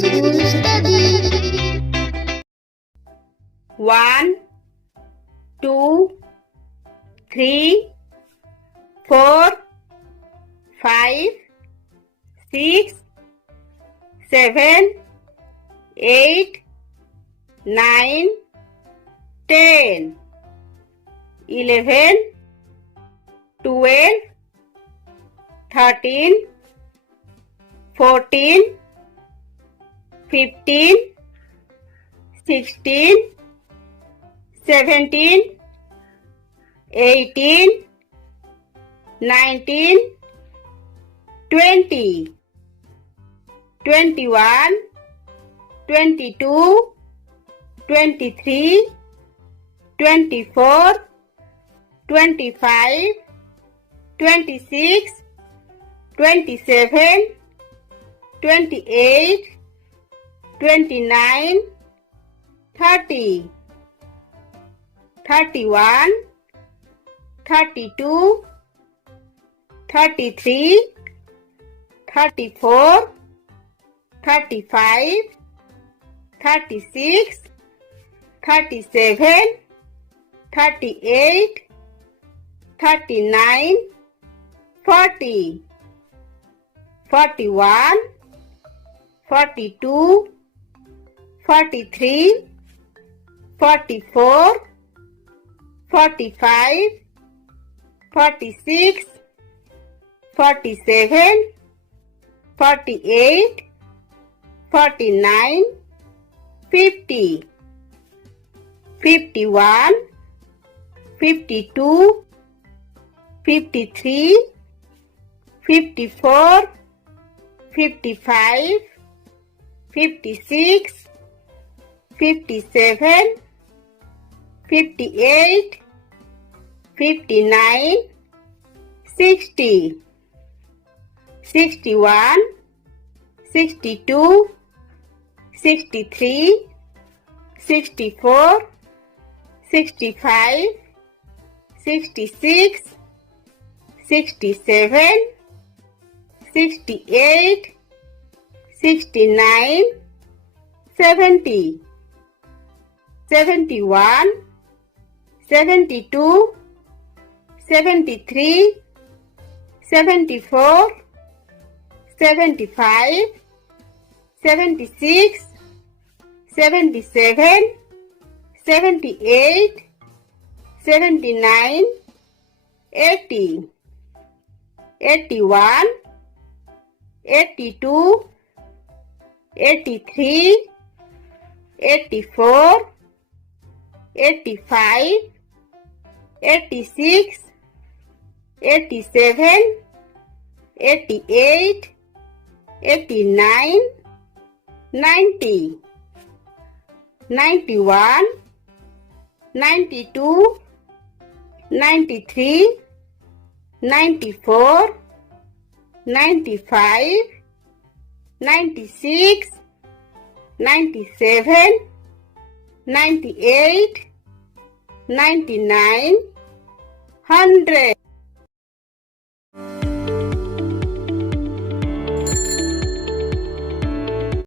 School Study. 1, 2, 3, 4, 5, 6, 7, 8, 9, 10, 11, 12, 13, 14, 15, 16, 17, 18, 19, 20, 21, 22, 23, 24, 25, 26, 27, 28, 29, 30, 31, 32, 33, 34, 35, 36, 37, 38, 39, 40, 41, 42, 43, 44, 45, 46, 47, 48, 49, 50, 51, 52, 53, 54, 55, 56, 57, 58, 59, 60, 61, 62, 63, 64, 65, 66, 67, 68, 69, 70, 71, 72, 73, 74, 75, 76, 77, 78, 79, 80, 81, 82, 83, 84, 85, 86, 87, 88, 89, 90, 91, 92, 93, 94, 95, 96, 97, 98, 99, 100.